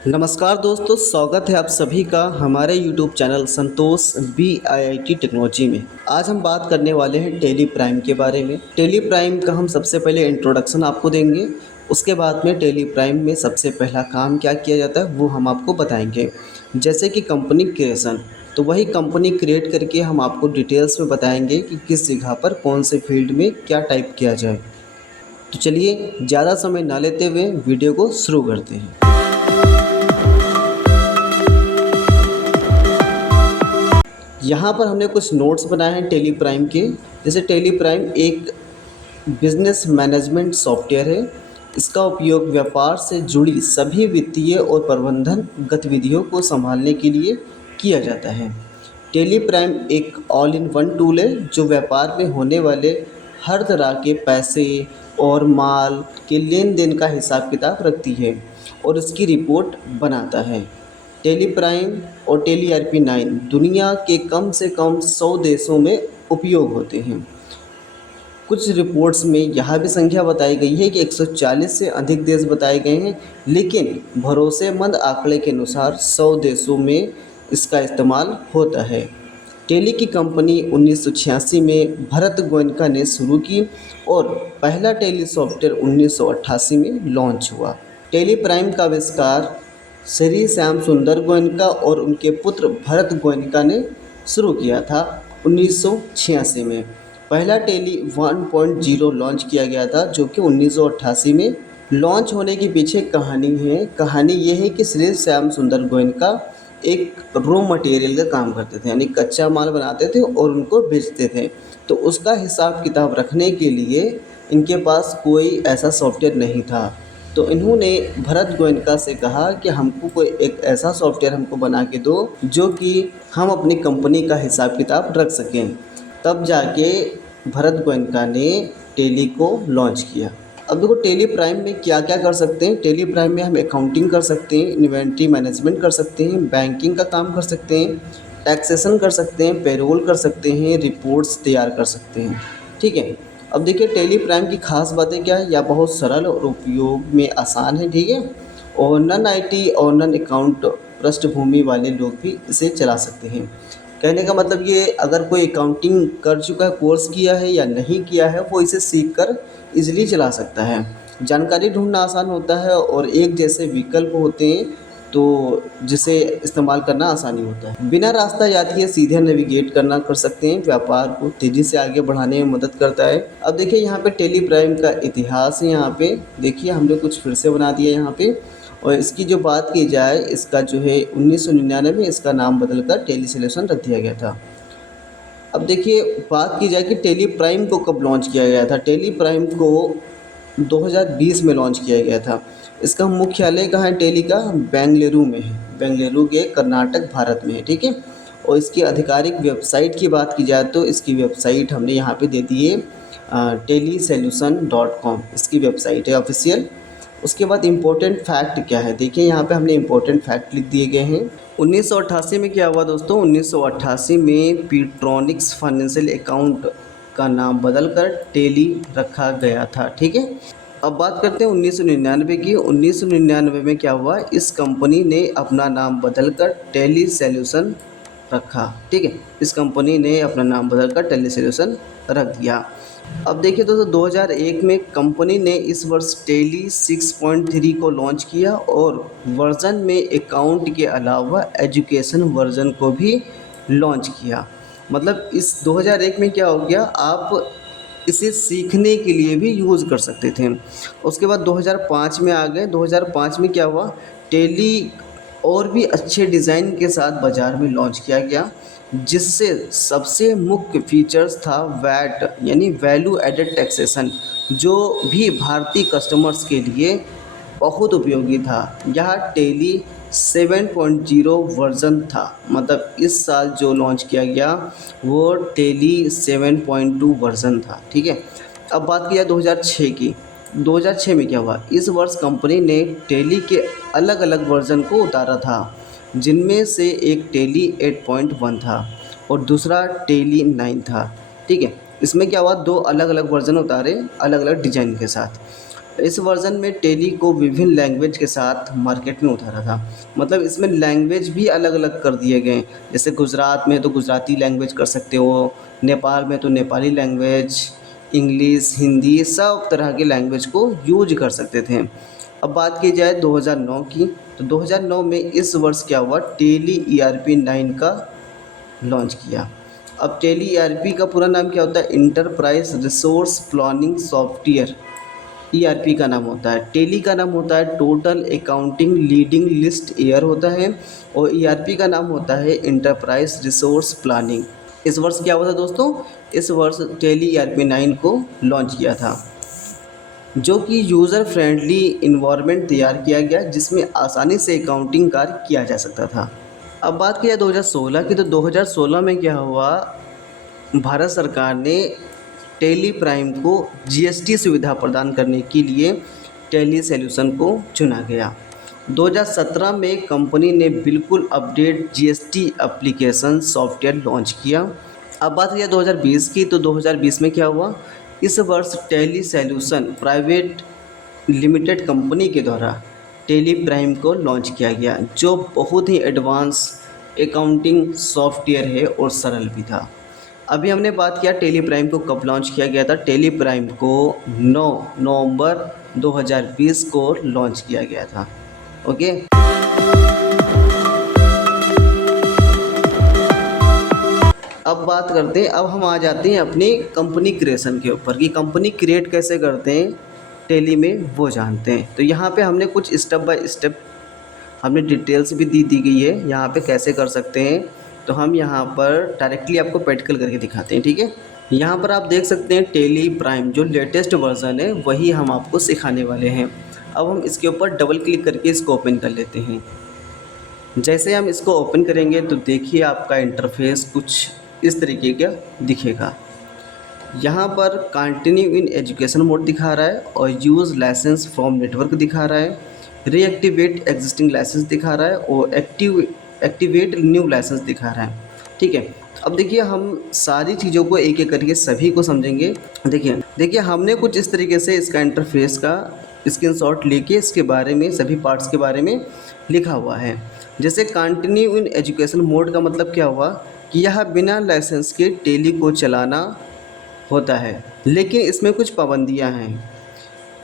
नमस्कार दोस्तों, स्वागत है आप सभी का हमारे YouTube चैनल संतोष BIIT टेक्नोलॉजी में। आज हम बात करने वाले हैं टेली प्राइम के बारे में। टेली प्राइम का हम सबसे पहले इंट्रोडक्शन आपको देंगे। उसके बाद में टेली प्राइम में सबसे पहला काम क्या किया जाता है वो हम आपको बताएंगे। जैसे कि कंपनी क्रिएशन, तो वही कंपनी क्रिएट करके हम आपको डिटेल्स में बताएंगे कि किस जगह पर कौन से फील्ड में क्या टाइप किया जाए। तो चलिए ज़्यादा समय ना लेते हुए वीडियो को शुरू करते हैं। यहाँ पर हमने कुछ नोट्स बनाए हैं टेली प्राइम के। जैसे टेली प्राइम एक बिजनेस मैनेजमेंट सॉफ्टवेयर है। इसका उपयोग व्यापार से जुड़ी सभी वित्तीय और प्रबंधन गतिविधियों को संभालने के लिए किया जाता है। टेली प्राइम एक ऑल इन वन टूल है जो व्यापार में होने वाले हर तरह के पैसे और माल के लेन देन का हिसाब किताब रखती है और इसकी रिपोर्ट बनाता है। टेली प्राइम और टेली RP9 दुनिया के कम से कम 100 देशों में उपयोग होते हैं। कुछ रिपोर्ट्स में यह भी संख्या बताई गई है कि 140 से अधिक देश बताए गए हैं, लेकिन भरोसेमंद आंकड़े के अनुसार 100 देशों में इसका इस्तेमाल होता है। टेली की कंपनी 1986 में भरत गोयनका ने शुरू की और पहला टेली सॉफ्टवेयर 1988 में लॉन्च हुआ। टेली प्राइम का आविष्कार श्री श्याम सुंदर गोयनका और उनके पुत्र भरत गोयनका ने शुरू किया था 1986 में। पहला टेली 1.0 लॉन्च किया गया था जो कि 1988 में। लॉन्च होने के पीछे कहानी ये है कि श्री श्याम सुंदर गोयनका एक रॉ मटेरियल का काम करते थे, यानी कच्चा माल बनाते थे और उनको बेचते थे। तो उसका हिसाब किताब रखने के लिए इनके पास कोई ऐसा सॉफ्टवेयर नहीं था। तो इन्होंने भरत गोयनका से कहा कि हमको कोई एक ऐसा सॉफ्टवेयर हमको बना के दो जो कि हम अपनी कंपनी का हिसाब किताब रख सकें। तब जाके भरत गोयनका ने टेली को लॉन्च किया। अब देखो टेली प्राइम में क्या क्या कर सकते हैं। टेली प्राइम में हम अकाउंटिंग कर सकते हैं, इन्वेंट्री मैनेजमेंट कर सकते हैं, बैंकिंग का काम कर सकते हैं, टैक्सेशन कर सकते हैं, पेरोल कर सकते हैं, रिपोर्ट्स तैयार कर सकते हैं। ठीक है। अब देखिए टेली प्राइम की खास बातें क्या है। यह बहुत सरल और उपयोग में आसान है। ठीक है। और नॉन IT और नॉन अकाउंट पृष्ठभूमि वाले लोग भी इसे चला सकते हैं। कहने का मतलब ये, अगर कोई अकाउंटिंग कर चुका है, कोर्स किया है या नहीं किया है, वो इसे सीख कर ईज़िली चला सकता है। जानकारी ढूंढना आसान होता है और एक जैसे विकल्प होते हैं तो जिसे इस्तेमाल करना आसानी होता है। बिना रास्ता यात्रियों सीधे नेविगेट करना कर सकते हैं। व्यापार को तेज़ी से आगे बढ़ाने में मदद करता है। अब देखिए यहाँ पे टेली प्राइम का इतिहास है। यहाँ पे देखिए हमने कुछ फिर से बना दिया यहाँ पे। और इसकी जो बात की जाए, इसका जो है 1999 में इसका नाम बदलकर टेली सॉल्यूशन रख दिया गया था। अब देखिए बात की जाए कि टेली प्राइम को कब लॉन्च किया गया था। टेली प्राइम को 2020 में लॉन्च किया गया था। इसका मुख्यालय कहाँ है टेली का? बेंगलुरु में है। बेंगलुरु के कर्नाटक भारत में है। ठीक है। और इसकी आधिकारिक वेबसाइट की बात की जाए तो इसकी वेबसाइट हमने यहाँ पे दे दी है, telisolution.com इसकी वेबसाइट है ऑफिशियल। उसके बाद इम्पोर्टेंट फैक्ट क्या है, देखिए यहाँ पे हमने इम्पोर्टेंट फैक्ट लिख दिए गए हैं। 1988 में क्या हुआ दोस्तों? 1988 में पीट्रॉनिक्स फाइनेंशियल अकाउंट का नाम बदलकर टेली रखा गया था। ठीक है। अब बात करते हैं 1999 की। 1999 में क्या हुआ? इस कंपनी ने अपना नाम बदलकर टेली सॉल्यूशन रखा। ठीक है। इस कंपनी ने अपना नाम बदलकर टेली सॉल्यूशन रख दिया। अब देखिए दोस्तों 2001 में कंपनी ने इस वर्ष टेली 6.3 को लॉन्च किया और वर्जन में अकाउंट के अलावा एजुकेशन वर्जन को भी लॉन्च किया। मतलब इस 2001 में क्या हो गया, आप इसे सीखने के लिए भी यूज़ कर सकते थे। उसके बाद 2005 में आ गए। 2005 में क्या हुआ, टेली और भी अच्छे डिज़ाइन के साथ बाज़ार में लॉन्च किया गया, जिससे सबसे मुख्य फीचर्स था वैट यानी वैल्यू एडेड टैक्सेशन, जो भी भारतीय कस्टमर्स के लिए बहुत उपयोगी था। यह टेली 7.0 वर्ज़न था। मतलब इस साल जो लॉन्च किया गया वो टेली 7.2 वर्ज़न था। ठीक है। अब बात किया 2006 की। 2006 में क्या हुआ, इस वर्ष कंपनी ने टेली के अलग अलग वर्ज़न को उतारा था, जिनमें से एक टेली 8.1 था और दूसरा टेली 9 था। ठीक है। इसमें क्या हुआ, दो अलग अलग वर्ज़न उतारे अलग अलग डिज़ाइन के साथ। इस वर्ज़न में टेली को विभिन्न लैंग्वेज के साथ मार्केट में उतारा था। मतलब इसमें लैंग्वेज भी अलग-अलग कर दिए गए। जैसे गुजरात में तो गुजराती लैंग्वेज कर सकते हो, नेपाल में तो नेपाली लैंग्वेज, इंग्लिश, हिंदी सब तरह की लैंग्वेज को यूज़ कर सकते थे। अब बात की जाए 2009 की, तो 2009 में इस वर्ष क्या हुआ, टेली ईआरपी 9 का लॉन्च किया। अब टेली ईआरपी का पूरा नाम क्या होता है, enterprise resource planning software. ERP का नाम होता है, टेली का नाम होता है total accounting leading list year होता है, और ईआरपी का नाम होता है इंटरप्राइज रिसोर्स प्लानिंग। इस वर्ष क्या हुआ था दोस्तों, इस वर्ष टेली ईआरपी 9 को लॉन्च किया था, जो कि यूज़र फ्रेंडली इन्वायरमेंट तैयार किया गया जिसमें आसानी से अकाउंटिंग कार्य किया जा सकता था। अब बात की जाए 2016 की, तो 2016 में क्या हुआ, भारत सरकार ने टेली प्राइम को जीएसटी सुविधा प्रदान करने के लिए टेली सॉल्यूशन को चुना गया। 2017 में कंपनी ने बिल्कुल update GST application software launch किया। अब बात करें 2020 की, तो 2020 में क्या हुआ, इस वर्ष tally solution private limited company के द्वारा टेली प्राइम को लॉन्च किया गया, जो बहुत ही एडवांस अकाउंटिंग सॉफ्टवेयर है और सरल भी था। अभी हमने बात किया टेली प्राइम को कब लॉन्च किया गया था। टेली प्राइम को 9 नवंबर 2020 को लॉन्च किया गया था। ओके, अब बात करते हैं, अब हम आ जाते हैं अपनी कंपनी क्रिएशन के ऊपर कि कंपनी क्रिएट कैसे करते हैं टेली में, वो जानते हैं। तो यहाँ पे हमने कुछ स्टेप बाय स्टेप हमने डिटेल्स भी दी गई है यहाँ पे कैसे कर सकते हैं। तो हम यहाँ पर डायरेक्टली आपको प्रैक्टिकल करके दिखाते हैं, ठीक है। यहाँ पर आप देख सकते हैं टेली प्राइम जो लेटेस्ट वर्जन है वही हम आपको सिखाने वाले हैं। अब हम इसके ऊपर डबल क्लिक करके इसको ओपन कर लेते हैं। जैसे हम इसको ओपन करेंगे तो देखिए आपका इंटरफेस कुछ इस तरीके का दिखेगा। यहाँ पर कंटिन्यू इन एजुकेशन मोड दिखा रहा है और यूज़ लाइसेंस फ्रॉम नेटवर्क दिखा रहा है, रीएक्टिवेट एग्जिस्टिंग लाइसेंस दिखा रहा है और एक्टिवेट न्यू लाइसेंस दिखा रहा है, ठीक है। अब देखिए हम सारी चीज़ों को एक एक करके सभी को समझेंगे। देखिए हमने कुछ इस तरीके से इसका इंटरफेस का स्क्रीनशॉट लेके इसके बारे में सभी पार्ट्स के बारे में लिखा हुआ है। जैसे कंटिन्यू इन एजुकेशन मोड का मतलब क्या हुआ कि यह बिना लाइसेंस के टेली को चलाना होता है, लेकिन इसमें कुछ पाबंदियां हैं।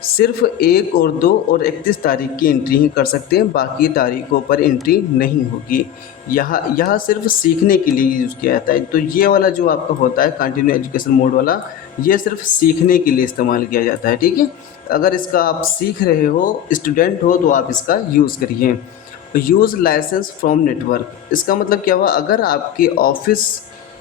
सिर्फ 1 और 2 और 31 तारीख की एंट्री ही कर सकते हैं, बाकी तारीखों पर एंट्री नहीं होगी। यह सिर्फ सीखने के लिए यूज़ किया जाता है। तो ये वाला जो आपका होता है कंटिन्यू एजुकेशन मोड वाला, ये सिर्फ सीखने के लिए इस्तेमाल किया जाता है, ठीक है। अगर इसका आप सीख रहे हो, स्टूडेंट हो, तो आप इसका यूज़ करिए। यूज़ लाइसेंस फ्रॉम नेटवर्क, इसका मतलब क्या हुआ, अगर आपके ऑफिस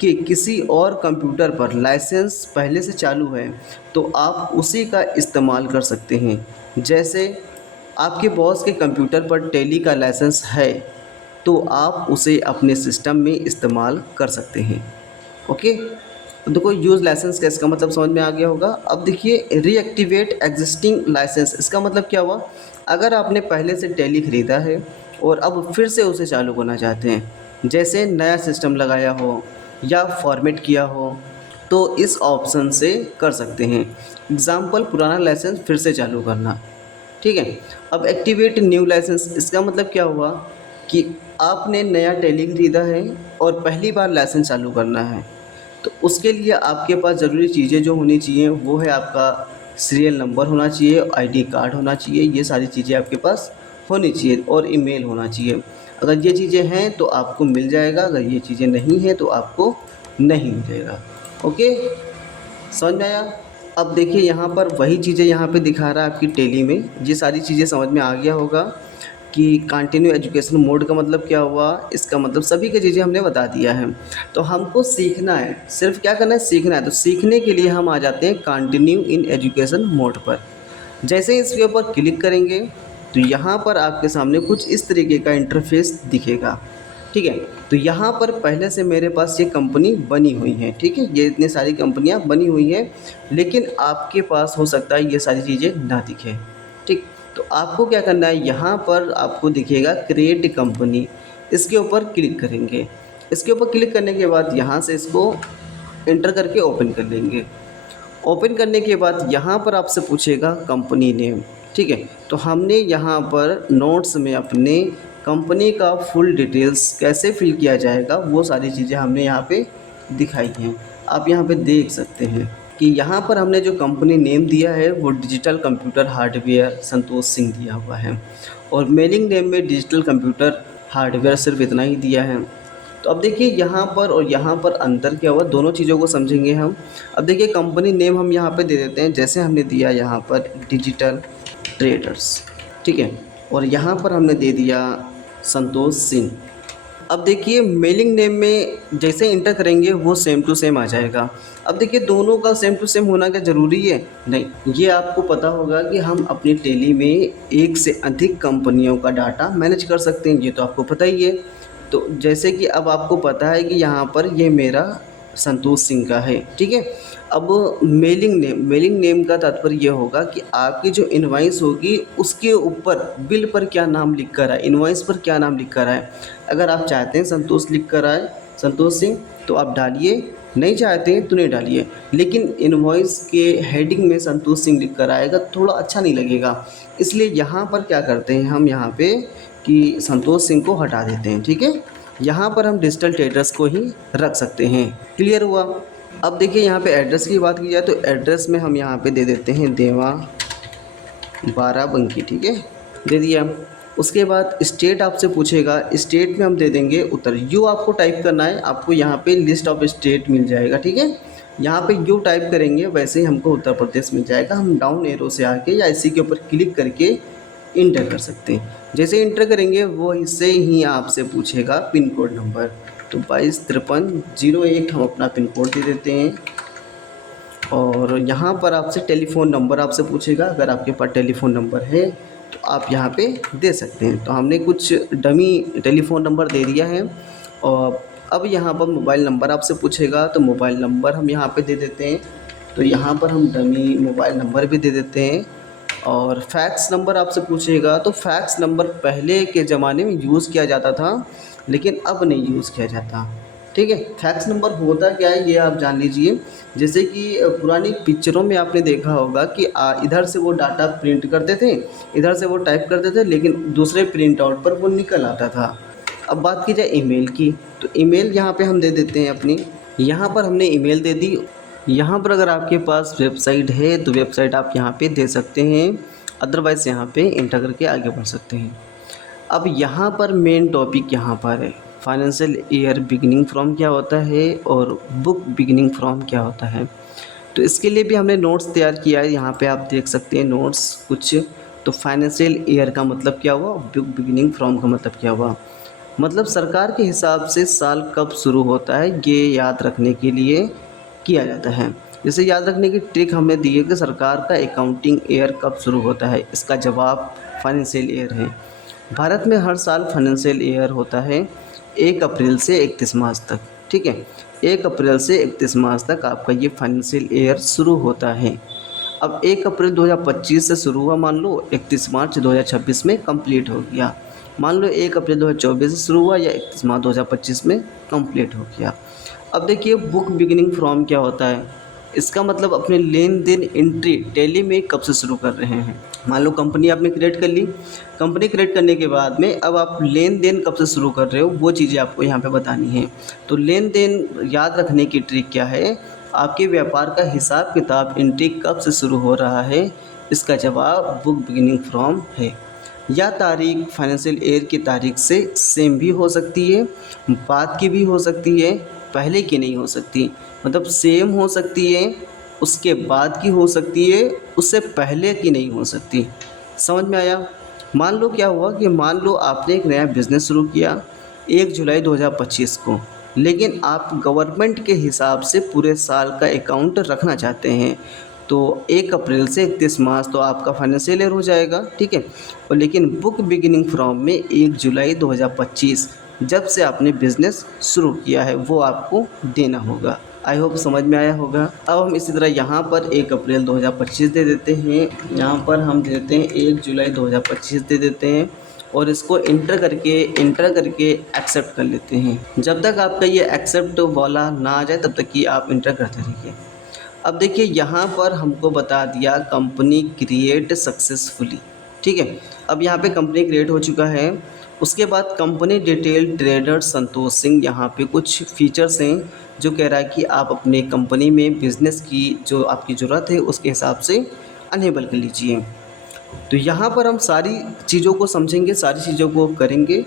के किसी और कंप्यूटर पर लाइसेंस पहले से चालू है तो आप उसी का इस्तेमाल कर सकते हैं। जैसे आपके बॉस के कंप्यूटर पर टेली का लाइसेंस है तो आप उसे अपने सिस्टम में इस्तेमाल कर सकते हैं। ओके, तो देखो यूज़ लाइसेंस का इसका मतलब समझ में आ गया होगा। अब देखिए रीएक्टिवेट एग्जिस्टिंग लाइसेंस, इसका मतलब क्या हुआ, अगर आपने पहले से टेली ख़रीदा है और अब फिर से उसे चालू करना चाहते हैं, जैसे नया सिस्टम लगाया हो या फॉर्मेट किया हो, तो इस ऑप्शन से कर सकते हैं। एग्ज़ाम्पल पुराना लाइसेंस फिर से चालू करना, ठीक है। अब एक्टिवेट न्यू लाइसेंस, इसका मतलब क्या हुआ कि आपने नया टेली खरीदा है और पहली बार लाइसेंस चालू करना है, तो उसके लिए आपके पास ज़रूरी चीज़ें जो होनी चाहिए वो है आपका सीरियल नंबर होना चाहिए, आईडी कार्ड होना चाहिए, ये सारी चीज़ें आपके पास होनी चाहिए और ईमेल होना चाहिए। अगर ये चीज़ें हैं तो आपको मिल जाएगा, अगर ये चीज़ें नहीं हैं तो आपको नहीं मिलेगा। ओके, समझ में आया। अब देखिए यहाँ पर वही चीज़ें यहाँ पे दिखा रहा है आपकी टेली में, ये सारी चीज़ें समझ में आ गया होगा कि कंटिन्यू एजुकेशन मोड का मतलब क्या हुआ, इसका मतलब सभी की चीज़ें हमने बता दिया है। तो हमको सीखना है, सिर्फ क्या करना है, सीखना है। तो सीखने के लिए हम आ जाते हैं कंटिन्यू इन एजुकेशन मोड पर। जैसे ही इसके ऊपर क्लिक करेंगे तो यहाँ पर आपके सामने कुछ इस तरीके का इंटरफेस दिखेगा, ठीक है। तो यहाँ पर पहले से मेरे पास ये कंपनी बनी हुई है, ठीक है, ये इतनी सारी कंपनियाँ बनी हुई हैं, लेकिन आपके पास हो सकता है ये सारी चीज़ें ना दिखें, ठीक। तो आपको क्या करना है, यहाँ पर आपको दिखेगा क्रिएट कंपनी, इसके ऊपर क्लिक करेंगे। इसके ऊपर क्लिक करने के बाद यहाँ से इसको एंटर करके ओपन कर लेंगे। ओपन करने के बाद यहाँ पर आपसे पूछेगा कंपनी नेम, ठीक है। तो हमने यहाँ पर नोट्स में अपने कंपनी का फुल डिटेल्स कैसे फिल किया जाएगा वो सारी चीज़ें हमने यहाँ पे दिखाई हैं। आप यहाँ पे देख सकते हैं कि यहाँ पर हमने जो कंपनी नेम दिया है वो digital computer hardware Santosh Singh दिया हुआ है, और मेलिंग नेम में डिजिटल कंप्यूटर हार्डवेयर सिर्फ इतना ही दिया है। तो अब देखिए यहाँ पर और यहाँ पर अंतर क्या हुआ, दोनों चीज़ों को समझेंगे हम। अब देखिए कंपनी नेम हम यहाँ पे दे देते हैं, जैसे हमने दिया यहाँ पर डिजिटल ट्रेडर्स, ठीक है, और यहाँ पर हमने दे दिया संतोष सिंह। अब देखिए मेलिंग नेम में जैसे इंटर करेंगे वो सेम टू सेम आ जाएगा। अब देखिए दोनों का सेम टू सेम होना क्या ज़रूरी है? नहीं, ये आपको पता होगा कि हम अपनी टेली में एक से अधिक कंपनियों का डाटा मैनेज कर सकते हैं, ये तो आपको पता ही है। तो जैसे कि अब आपको पता है कि यहाँ पर ये मेरा संतोष सिंह का है, ठीक है। अब मेलिंग नेम का तात्पर्य ये होगा कि आपकी जो इनवॉइस होगी उसके ऊपर बिल पर क्या नाम लिख कर आए, इनवॉइस पर क्या नाम लिख कर आए। अगर आप चाहते हैं संतोष लिख कर आए संतोष सिंह तो आप डालिए, नहीं चाहते हैं तो नहीं डालिए, लेकिन इनवॉइस के हेडिंग में संतोष सिंह लिख कर आएगा थोड़ा अच्छा नहीं लगेगा। इसलिए यहाँ पर क्या करते हैं हम यहाँ पे कि संतोष सिंह को हटा देते हैं, ठीक है। यहाँ पर हम डिजिटल ट्रेडर्स को ही रख सकते हैं। क्लियर हुआ? अब देखिए यहाँ पे एड्रेस की बात की जाए तो एड्रेस में हम यहाँ पे दे देते हैं देवा बाराबंकी, ठीक है, दे दिया। उसके बाद स्टेट आपसे पूछेगा, स्टेट में हम दे देंगे उत्तर। यू आपको टाइप करना है, आपको यहाँ पे लिस्ट ऑफ स्टेट मिल जाएगा, ठीक है। यहाँ पे यू टाइप करेंगे वैसे ही हमको उत्तर प्रदेश मिल जाएगा। हम डाउन एरो से आके या इसी के ऊपर क्लिक करके इंटर कर सकते हैं। जैसे इंटर करेंगे वो इससे ही आपसे पूछेगा पिन कोड नंबर, तो 225301 हम अपना पिन कोड दे देते हैं। और यहाँ पर आपसे टेलीफ़ोन नंबर आपसे पूछेगा, अगर आपके पास टेलीफ़ोन नंबर है तो आप यहाँ पे दे सकते हैं। तो हमने कुछ डमी टेलीफ़ोन नंबर दे दिया है। और अब यहाँ पर मोबाइल नंबर आपसे पूछेगा तो मोबाइल नंबर हम यहाँ पे दे देते हैं। तो यहाँ पर हम डमी मोबाइल नंबर भी दे देते हैं। और फैक्स नंबर आपसे पूछेगा तो फैक्स नंबर पहले के ज़माने में यूज़ किया जाता था लेकिन अब नहीं यूज़ किया जाता, ठीक है। फैक्स नंबर होता क्या है ये आप जान लीजिए। जैसे कि पुरानी पिक्चरों में आपने देखा होगा कि इधर से वो डाटा प्रिंट करते थे, इधर से वो टाइप करते थे, लेकिन दूसरे प्रिंट आउट पर वो निकल आता था। अब बात की जाए ईमेल की, तो ईमेल यहाँ पे हम दे देते हैं अपनी। यहाँ पर हमने ईमेल दे दी। यहाँ पर अगर आपके पास वेबसाइट है तो वेबसाइट आप यहाँ पे दे सकते हैं, अदरवाइज़ यहाँ पे इंटर करके आगे बढ़ सकते हैं। अब यहाँ पर मेन टॉपिक यहाँ पर है फाइनेंशियल ईयर बिगिनिंग फ्रॉम क्या होता है और बुक बिगिनिंग फ्रॉम क्या होता है। तो इसके लिए भी हमने नोट्स तैयार किया है, यहाँ पे आप देख सकते हैं नोट्स कुछ। तो फाइनेंशियल ईयर का मतलब क्या हुआ, बुक बिगिनिंग फ्रॉम का मतलब क्या हुआ, मतलब सरकार के हिसाब से साल कब शुरू होता है ये याद रखने के लिए किया जाता है। जैसे याद रखने की ट्रिक हमने दी है कि सरकार का अकाउंटिंग ईयर कब शुरू होता है, इसका जवाब फाइनेंशियल ईयर है। भारत में हर साल फाइनेंशियल ईयर होता है 1 अप्रैल से 31 मार्च तक, ठीक है। 1 अप्रैल से 31 मार्च तक आपका ये फाइनेंशियल ईयर शुरू होता है। अब 1 अप्रैल 2025 से शुरू हुआ, मान लो 31 मार्च 2026 में कंप्लीट हो गया। मान लो 1 अप्रैल 2024 से शुरू हुआ या 31 मार्च 2025 में कंप्लीट हो गया। अब देखिए बुक बिगिनिंग फ्रॉम क्या होता है, इसका मतलब अपने लेन देन एंट्री टैली में कब से शुरू कर रहे हैं। मान लो कंपनी आपने क्रिएट कर ली, कंपनी क्रिएट करने के बाद में अब आप लेन देन कब से शुरू कर रहे हो वो चीज़ें आपको यहाँ पे बतानी है। तो लेन देन याद रखने की ट्रिक क्या है, आपके व्यापार का हिसाब किताब एंट्री कब से शुरू हो रहा है, इसका जवाब बुक बिगिनिंग फ्रॉम है। या तारीख फाइनेंशियल ईयर की तारीख से सेम भी हो सकती है, बाद की भी हो सकती है, पहले की नहीं हो सकती। मतलब सेम हो सकती है, उसके बाद की हो सकती है, उससे पहले की नहीं हो सकती। समझ में आया? मान लो क्या हुआ कि मान लो आपने एक नया बिज़नेस शुरू किया 1 जुलाई 2025 को, लेकिन आप गवर्नमेंट के हिसाब से पूरे साल का अकाउंट रखना चाहते हैं। तो 1 अप्रैल से 31 मार्च तो आपका फाइनेंशियल ईयर हो जाएगा, ठीक है। और लेकिन बुक बिगिनिंग फ्रॉम में 1 जुलाई 2025 जब से आपने बिज़नेस शुरू किया है वो आपको देना होगा। आई होप समझ में आया होगा। अब हम इसी तरह यहाँ पर 1 अप्रैल 2025 दे देते हैं, यहाँ पर हम दे देते हैं 1 जुलाई 2025 दे देते हैं और इसको इंटर करके एक्सेप्ट कर लेते हैं। जब तक आपका ये एक्सेप्ट वाला ना आ जाए तब तक कि आप इंटर करते रहिए। अब देखिए यहाँ पर हमको बता दिया कंपनी क्रिएट सक्सेसफुली, ठीक है। अब यहाँ पे कंपनी क्रिएट हो चुका है। उसके बाद company detail trader Santosh Singh, यहाँ पे कुछ फीचर्स हैं जो कह रहा है कि आप अपने कंपनी में बिज़नेस की जो आपकी ज़रूरत है उसके हिसाब से अनेबल कर लीजिए। तो यहाँ पर हम सारी चीज़ों को समझेंगे, सारी चीज़ों को करेंगे।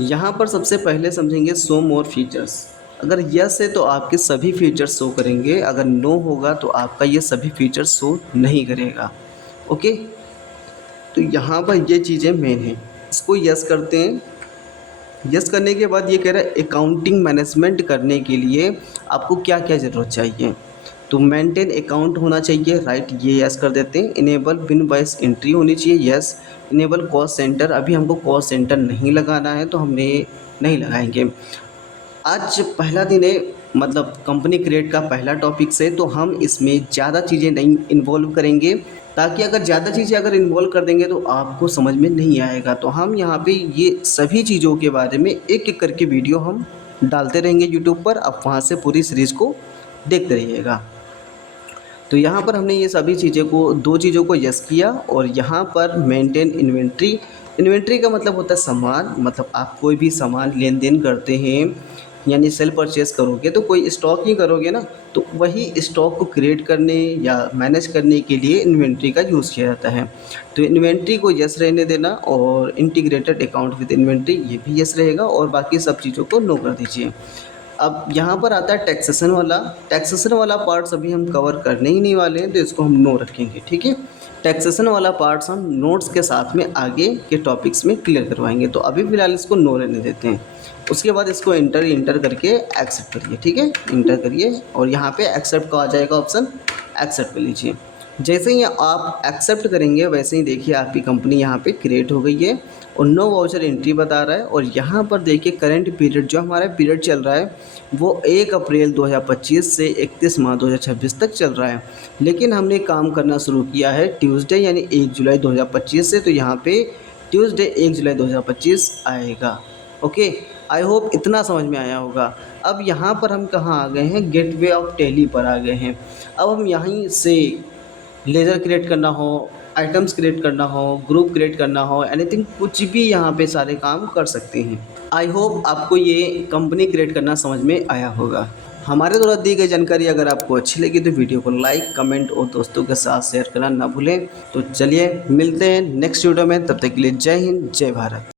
यहाँ पर सबसे पहले समझेंगे शो मोर फीचर्स। अगर यस है तो आपके सभी फीचर्स शो करेंगे, अगर नो होगा तो आपका ये सभी फीचर्स शो नहीं करेगा। ओके, तो यहाँ पर ये चीज़ें मेन हैं। इसको यस करते हैं। यस करने के बाद ये कह रहा है अकाउंटिंग मैनेजमेंट करने के लिए आपको क्या क्या ज़रूरत चाहिए। तो मेंटेन अकाउंट होना चाहिए, राइट, ये यस कर देते हैं। इनेबल बिन वाइस एंट्री होनी चाहिए, यस। इनेबल कॉस्ट सेंटर, अभी हमको कॉस्ट सेंटर नहीं लगाना है तो हमने नहीं लगाएंगे। आज पहला दिन है, मतलब कंपनी क्रिएट का पहला टॉपिक से, तो हम इसमें ज़्यादा चीज़ें नहीं इन्वॉल्व करेंगे, ताकि अगर ज़्यादा चीज़ें अगर इन्वॉल्व कर देंगे तो आपको समझ में नहीं आएगा। तो हम यहाँ पे ये सभी चीज़ों के बारे में एक एक करके वीडियो हम डालते रहेंगे यूट्यूब पर, आप वहाँ से पूरी सीरीज़ को देखते रहिएगा। तो यहाँ पर हमने ये सभी चीज़ें को, दो चीज़ों को यस किया। और यहाँ पर मेंटेन इन्वेंट्री, इन्वेंट्री का मतलब होता है सामान, मतलब आप कोई भी सामान लेन देन करते हैं यानी सेल परचेज़ करोगे तो कोई स्टॉक ही करोगे ना, तो वही स्टॉक को क्रिएट करने या मैनेज करने के लिए इन्वेंट्री का यूज़ किया जाता है। तो इन्वेंट्री को यस रहने देना, और इंटीग्रेटेड अकाउंट विद इन्वेंट्री ये भी यस रहेगा, और बाकी सब चीज़ों को नो कर दीजिए। अब यहाँ पर आता है टैक्सेशन वाला। टैक्सेशन वाला पार्ट्स अभी हम कवर करने ही नहीं वाले हैं, तो इसको हम नो रखेंगे, ठीक है। टैक्सेशन वाला पार्ट्स हम नोट्स के साथ में आगे के टॉपिक्स में क्लियर करवाएंगे, तो अभी फ़िलहाल इसको नो रहने देते हैं। उसके बाद इसको इंटर करके एक्सेप्ट करिए, ठीक है, इंटर करिए, और यहाँ पे एक्सेप्ट का आ जाएगा ऑप्शन, एक्सेप्ट कर लीजिए। जैसे ही आप एक्सेप्ट करेंगे वैसे ही देखिए आपकी कंपनी यहाँ पे क्रिएट हो गई है, और नो वाउचर एंट्री बता रहा है। और यहाँ पर देखिए करंट पीरियड, जो हमारा पीरियड चल रहा है वो 1 अप्रैल 2025 से 31 मार्च 2026 तक चल रहा है। लेकिन हमने काम करना शुरू किया है ट्यूसडे यानी 1 जुलाई 2025 से, तो यहाँ पे ट्यूसडे 1 जुलाई 2025 आएगा। ओके, आई होप इतना समझ में आया होगा। अब यहाँ पर हम कहाँ आ गए हैं, गेटवे ऑफ टैली पर आ गए हैं। अब हम यहीं से लेज़र क्रिएट करना हो, आइटम्स क्रिएट करना हो, ग्रुप क्रिएट करना हो, एनीथिंग, कुछ भी यहाँ पे सारे काम कर सकते हैं। आई होप आपको ये कंपनी क्रिएट करना समझ में आया होगा। हमारे द्वारा दी गई जानकारी अगर आपको अच्छी लगी तो वीडियो को लाइक, कमेंट और दोस्तों के साथ शेयर करना ना भूलें। तो चलिए मिलते हैं नेक्स्ट वीडियो में, तब तक के लिए जय हिंद, जय भारत।